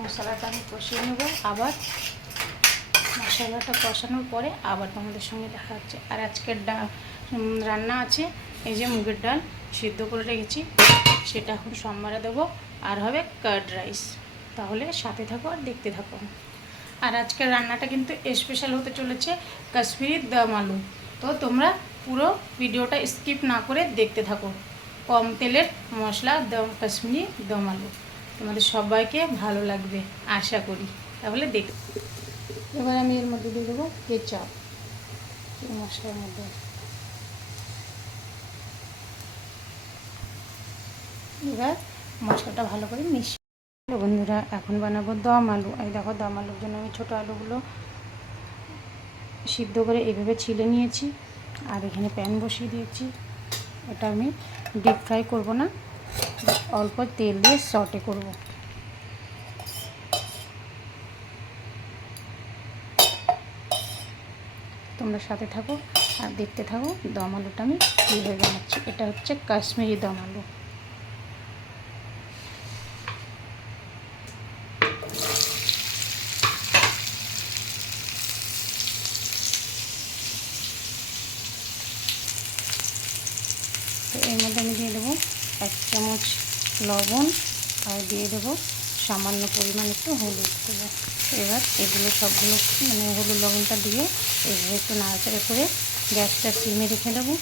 মশলাটা আমি কষিয়ে নেব। আবার মশলাটা কষানোর পরে আবার তোমাদের সঙ্গে দেখা হচ্ছে। আর আজকের রান্না আছে এই যে মুগের ডাল সিদ্ধ করে রেখেছি, সেটা এখন সোমবারে দেবো। আর হবে কার্ড রাইস। তাহলে সাথে থাকো আর দেখতে থাকো। আর আজকের রান্নাটা কিন্তু স্পেশাল হতে চলেছে, কাশ্মীরি দম আলু। তো তোমরা পুরো ভিডিওটা স্কিপ না করে দেখতে থাকো। কম তেলের মশলা দম কাশ্মীরি দম আলু তোমাদের সবাইকে ভালো লাগবে আশা করি। তাহলে দেখ। এবার আমি এর মধ্যে দিয়ে দেবো কেচাপ, এই মশলার মধ্যে। এবার মশলাটা ভালো করে মিশিয়ে বন্ধুরা এখন বানাবো দম আলু। এই দেখো দম আলুর জন্য আমি ছোটো আলুগুলো সিদ্ধ করে এইভাবে ছিলে নিয়েছি। আর এখানে প্যান বসিয়ে দিয়েছি। এটা আমি ডিপ ফ্রাই করব না, অল্প তেল দিয়ে সটে করব। তোমরা সাথে থাকো আর দেখতে থাকো দম আলুটা আমি কীভাবে বানাচ্ছি। এটা হচ্ছে কাশ্মীরি দম আলু। তো এর মধ্যে আমি দিয়ে দেবো 1 চামচ লবণ আর দিয়ে দেবো সামান্য পরিমাণ একটু হলুদ দেবো। এবার এগুলো সবগুলো মানে হলুদ লবণটা দিয়ে এভাবে একটু নাড়াচাড়া করে গ্যাসটা সিমে রেখে দেবো।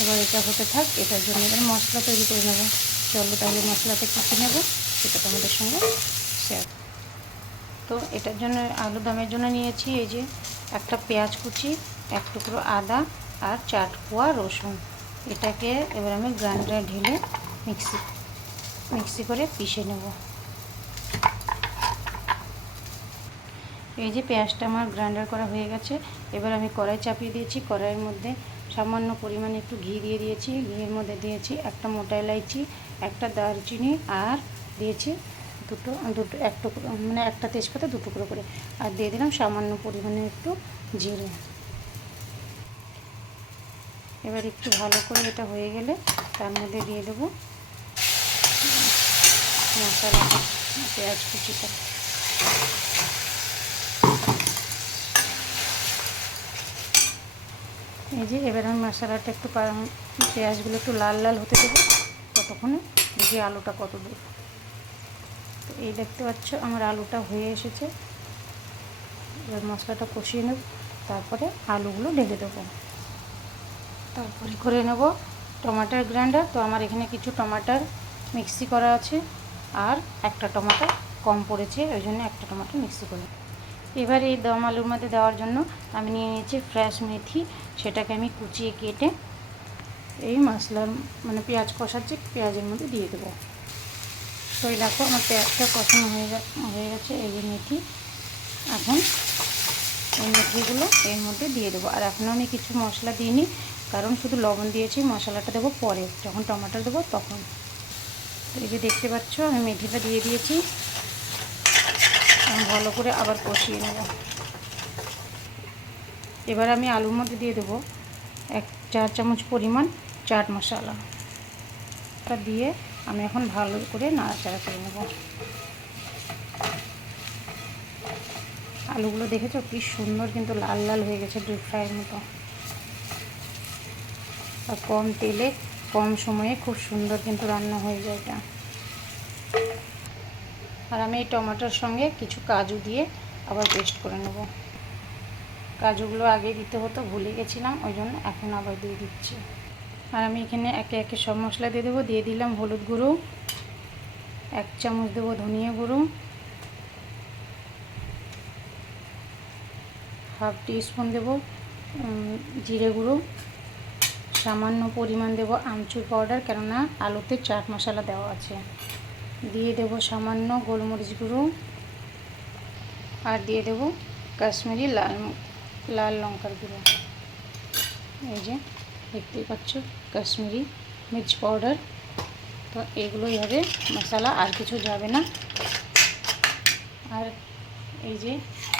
এবার এটা হতে থাক। এটার জন্য এবার মশলা তৈরি করে নেবো। চলো তাহলে মশলাটা কষে নেবো, সেটা তোমাদের সঙ্গে শেয়ার। তো এটার জন্য আলু দমের জন্য নিয়েছি এই যে একটা পেঁয়াজ কুচি, 1 টুকরো আদা আর 4 কোয়া রসুন। এটাকে এবার আমি গ্রাইন্ডারে ঢেলে মিক্সি করে পিষে নেব। এই যে পেঁয়াজটা আমার গ্রাইন্ডার করা হয়ে গেছে। এবার আমি কড়াই চাপিয়ে দিয়েছি। কড়াইয়ের মধ্যে সামান্য পরিমাণে একটু ঘি দিয়ে দিয়েছি। ঘিয়ের মধ্যে দিয়েছি একটা মোটা এলাইচি, একটা দারচিনি আর দিয়েছি এক টুকরো মানে একটা তেজপাতা 2 টুকরো করে। আর দিয়ে দিলাম সামান্য পরিমাণে একটু জিরে। এবার একটু ভালো করে এটা হয়ে গেলে তার মধ্যে দিয়ে দেবো মশলা, পেঁয়াজ কুচিটা। এই যে এবার আমি মশলাটা একটু পেঁয়াজগুলো একটু লাল লাল হতে দেবো, ততক্ষণে দেখি আলুটা কত দূর। তো এই দেখতে পাচ্ছ আমার আলুটা হয়ে এসেছে। এবার মশলাটা কষিয়ে নেব, তারপরে আলুগুলো ঢেলে দেবো। তারপরে করে নেব টমাটার গ্রাইন্ডার। তো আমার এখানে কিছু টমাটার মিক্সি করা আছে আর একটা টমাটো কম পড়েছে, ওই জন্য একটা টমাটো মিক্সি করে। এবার এই দম আলুর মধ্যে দেওয়ার জন্য আমি নিয়ে নিয়েছি ফ্রেশ মেথি। সেটাকে আমি কুচিয়ে কেটে এই মশলার মানে পেঁয়াজ কষাচ্ছি, পেঁয়াজের মধ্যে দিয়ে দেবো। তো এই দেখো আমার পেঁয়াজটা কষানো হয়ে গেছে। এই যে মেথি, এখন এই মেথিগুলো এর মধ্যে দিয়ে দেবো। আর এখনও আমি কিছু মশলা দিইনি, কারণ শুধু লবণ দিয়েছি। মশলাটা দেবো পরে, যখন টমেটো দেবো তখন। তো এই যে দেখতে পাচ্ছ আমি মেথিটা দিয়ে দিয়েছি। আমি ভালো করে আবার কষিয়ে নেব। এবার আমি আলুর মধ্যে দিয়ে দেবো 4 চামচ পরিমাণ চাট মশলা। এটা দিয়ে আমি এখন ভালো করে নাড়াচাড়া করে নেব। আলুগুলো দেখেছো কি সুন্দর কিন্তু লাল লাল হয়ে গেছে, ডিপ ফ্রাইয়ের মতো। আর কম তেলে কম সময়ে খুব সুন্দর কিন্তু রান্না হয়ে যায় এটা। আর আমি এই টমেটোর সঙ্গে কিছু কাজু দিয়ে আবার পেস্ট করে নেব। কাজুগুলো আগে দিতে হতো, ভুলে গেছিলাম, ওই জন্য এখন আবার দিয়ে দিচ্ছি। আর আমি এখানে একে একে সব মশলা দিয়ে দেবো। দিয়ে দিলাম হলুদ গুঁড়ো, 1 চামচ দেবো ধনিয়া গুঁড়ো, হাফ টিস্পুন দেবো জিরে গুঁড়ো, সামান্য পরিমাণ দেবো আমচুর পাউডার, কেননা আলুতে চাট মশলা দেওয়া আছে। দিয়ে দেবো সামান্য গোলমরিচ গুঁড়ো আর দিয়ে দেবো কাশ্মীরি লাল লঙ্কার গুঁড়ো। এই যে দেখতেই পাচ্ছ কাশ্মীরি মির্চ পাউডার। তো এগুলোই হবে মশলা, আর কিছু যাবে না। আর এই যে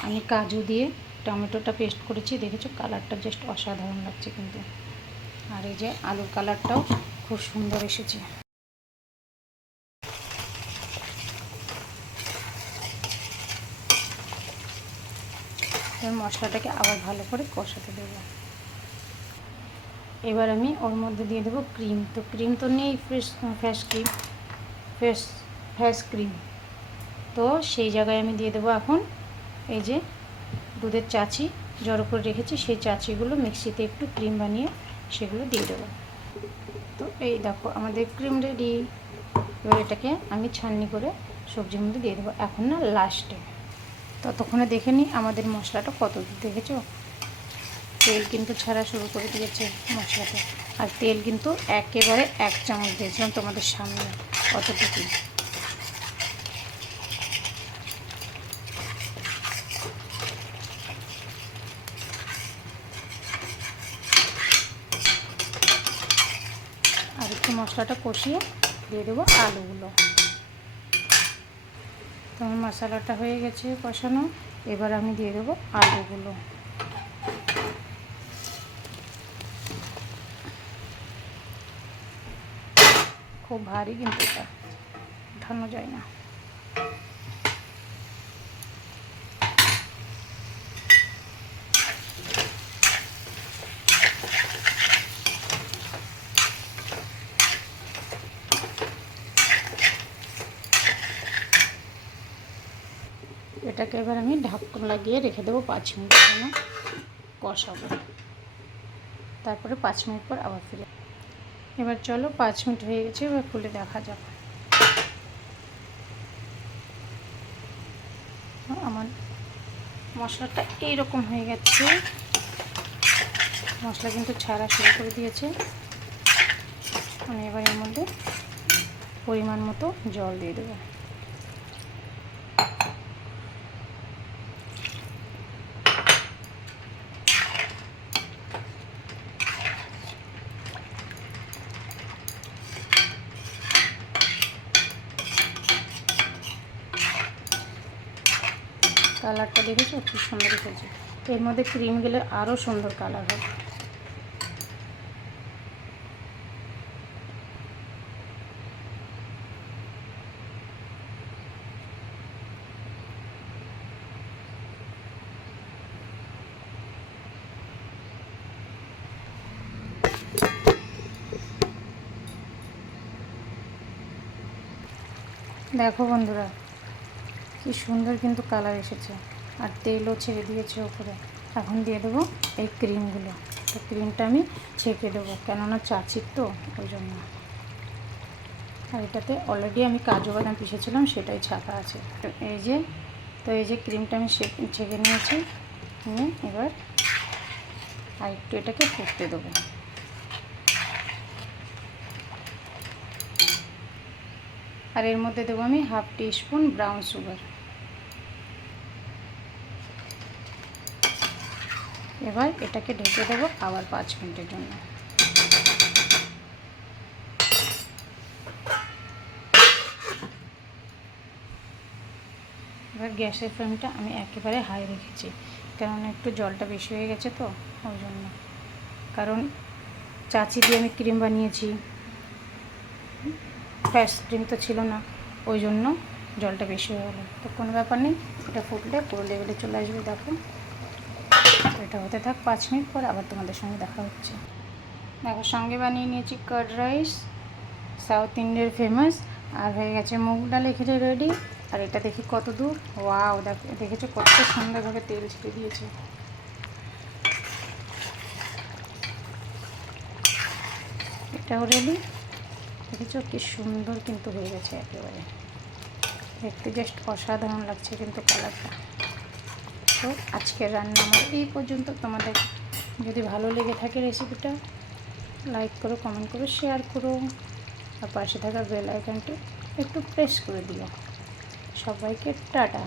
আমি কাজু দিয়ে টমেটোটা পেস্ট করেছি, দেখেছো কালারটা জাস্ট অসাধারণ লাগছে কিন্তু। আর এই যে আলুর কালারটাও খুব সুন্দর এসেছে। মশলাটাকে আবার ভালো করে কষাতে দেবো। এবার আমি ওর মধ্যে দিয়ে দেবো ক্রিম। তো ক্রিম তো নেই, ফ্রেশ ক্রিম। তো সেই জায়গায় আমি দিয়ে দেবো এখন এই যে দুধের চাচি জড়ো করে রেখেছি, সেই চাচিগুলো মিক্সিতে একটু ক্রিম বানিয়ে সেগুলো দিয়ে দেবো। তো এই দেখো আমাদের ক্রিম রেডি। এবার এটাকে আমি ছাননি করে সবজির মধ্যে দিয়ে দেবো এখন না, লাস্টে। ততক্ষণে দেখে নিই আমাদের মশলাটা কত দূর। দেখেছো তেল কিন্তু ছাড়া শুরু করে দিয়েছে মশলাটা। আর তেল কিন্তু একেবারে 1 চামচ দিয়েছিলাম তোমাদের সামনে, অতটুকু। আর একটু মশলাটা কষিয়ে দিয়ে দেবো আলুগুলো। তো আমার মশলাটা হয়ে গেছে কষানো। এবার আমি দিয়ে দেবো আলুগুলো। খুব ভারী কিন্তু এটা উঠানো যায় না। এটাকে এবার আমি ঢাকন লাগিয়ে রেখে দেবো 5 মিনিটের জন্য কষাবো। তারপরে 5 মিনিট পর আবার ফিরে। এবার চলো 5 মিনিট হয়ে গেছে, এবার খুলে দেখা যাক। আমার মশলাটা এইরকম হয়ে গেছে। মশলা কিন্তু ছাড়া শুরু করে দিয়েছে। আমি এবার এর মধ্যে পরিমাণ মতো জল দিয়ে দেবো। কালারটা দেখেছো খুব সুন্দর এসেছে। এর মধ্যে ক্রিম গেলে আরও সুন্দর কালার হবে। দেখো বন্ধুরা কি সুন্দর কিন্তু কালার এসেছে, আর তেলও ছেড়ে দিয়েছে ওপরে। এখন দিয়ে দেবো এই ক্রিমগুলো। তো ক্রিমটা আমি ছেঁকে দেবো, কেননা চাচির তো ওই জন্য। আর এটাতে অলরেডি আমি কাজু বাদাম পিষেছিলাম, সেটাই ছাকা আছে। তো এই যে ক্রিমটা আমি ছেঁকে নিয়েছি। নিয়ে এবার আর একটু এটাকে ফুটতে দেবো। আর এর মধ্যে দেবো আমি হাফ টিস্পুন ব্রাউন সুগার। এবার এটাকে ঢেকে দেবো আবার 5 মিনিটের জন্য। এবার গ্যাসের ফ্লেমটা আমি একেবারে হাই রেখেছি, কেননা একটু জলটা বেশি হয়ে গেছে তো ওই জন্য। কারণ চাচি দিয়ে আমি ক্রিম বানিয়েছি, ফ্রেশ ক্রিম তো ছিল না, ওই জন্য জলটা বেশি হয়ে গেলো। তো কোনো ব্যাপার নেই, এটা ফুটলে পুরো লেভেলে চলে আসবে। দেখো এটা হতে থাক, 5 মিনিট পর আবার তোমাদের সঙ্গে দেখা হচ্ছে। দেখো সঙ্গে বানিয়ে নিয়েছি কার্ড রাইস, সাউথ ইন্ডিয়ার ফেমাস। আর হয়ে গেছে মুগ ডাল এখানে রেডি। আর এটা দেখি কত দূর, ওয়াও দেখেছো কত সুন্দরভাবে তেল ছেড়ে দিয়েছে। এটাও রেডি। দেখেছো কি সুন্দর কিন্তু হয়ে গেছে, একেবারে দেখতে জাস্ট অসাধারণ লাগছে কিন্তু কালারটা। তো আজকের রান্না আমার এই পর্যন্ত। তোমাদের যদি ভালো লেগে থাকে রেসিপিটা, লাইক করো, কমেন্ট করো, শেয়ার করো, আর পাশে থাকা বেল আইকনটি একটু প্রেস করে দিও। সবাইকে টাটা।